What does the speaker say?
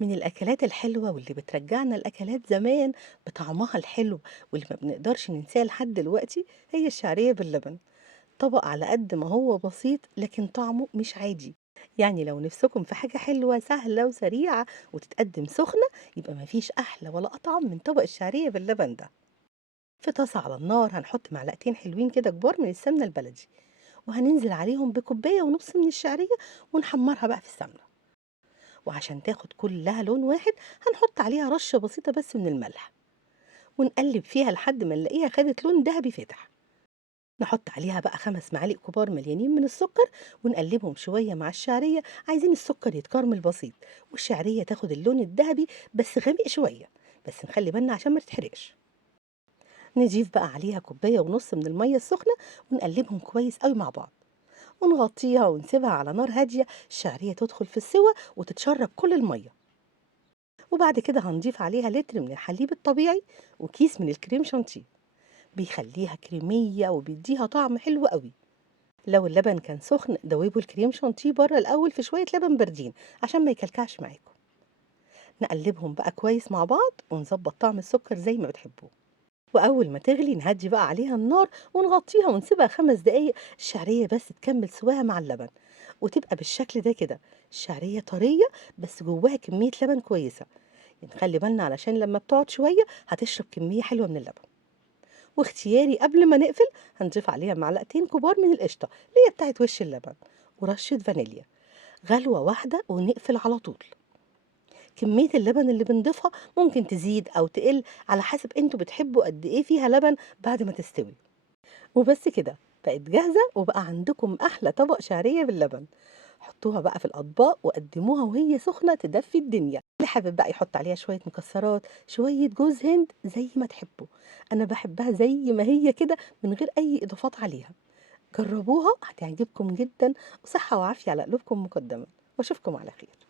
من الأكلات الحلوة واللي بترجعنا لأكلات زمان بطعمها الحلو واللي ما بنقدرش ننساه لحد دلوقتي هي الشعرية باللبن. طبق على قد ما هو بسيط لكن طعمه مش عادي. يعني لو نفسكم في حاجة حلوة سهلة وسريعة وتتقدم سخنة، يبقى مفيش أحلى ولا أطعم من طبق الشعرية باللبن ده. في طاسة على النار هنحط معلقتين حلوين كده كبار من السمنة البلدي، وهننزل عليهم بكوباية ونص من الشعرية ونحمرها بقى في السمنة. وعشان تاخد كلها لون واحد هنحط عليها رشة بسيطة بس من الملح، ونقلب فيها لحد ما نلاقيها خدت لون دهبي فاتح. نحط عليها بقى 5 معالق كبار مليانين من السكر، ونقلبهم شوية مع الشعرية. عايزين السكر يتكرمل بسيط والشعرية تاخد اللون الدهبي بس غامق شوية، بس نخلي بالنا عشان ما تتحرقش. نضيف بقى عليها كوباية ونص من المية السخنة ونقلبهم كويس قوي مع بعض، ونغطيها ونسيبها على نار هادية الشعرية تدخل في السوى وتتشرب كل المية. وبعد كده هنضيف عليها لتر من الحليب الطبيعي وكيس من الكريم شانتيه، بيخليها كريمية وبيديها طعم حلو قوي. لو اللبن كان سخن دوبوا الكريم شانتيه بره الأول في شوية لبن باردين عشان ما يكلكعش معاكم. نقلبهم بقى كويس مع بعض ونظبط طعم السكر زي ما بتحبوه. وأول ما تغلي نهدي بقى عليها النار ونغطيها ونسيبها 5 دقايق الشعرية بس تكمل سواها مع اللبن، وتبقى بالشكل ده كده. الشعرية طرية بس جواها كمية لبن كويسة. يعني نخلي بالنا علشان لما بتقعد شوية هتشرب كمية حلوة من اللبن. واختياري قبل ما نقفل هنضيف عليها معلقتين كبار من القشطة اللي هي بتاعت وش اللبن، ورشة فانيليا. غلوة واحدة ونقفل على طول. كمية اللبن اللي بنضيفها ممكن تزيد أو تقل على حسب انتوا بتحبوا قد ايه فيها لبن بعد ما تستوي. وبس كده بقت جاهزة وبقى عندكم أحلى طبق شعرية باللبن. حطوها بقى في الأطباق وقدموها وهي سخنة تدفي الدنيا. اللي حابب بقى يحط عليها شوية مكسرات شوية جوز هند زي ما تحبوا. أنا بحبها زي ما هي كده من غير أي إضافات عليها. جربوها هتعجبكم جدا، وصحة وعافية على قلوبكم مقدما. واشوفكم على خير.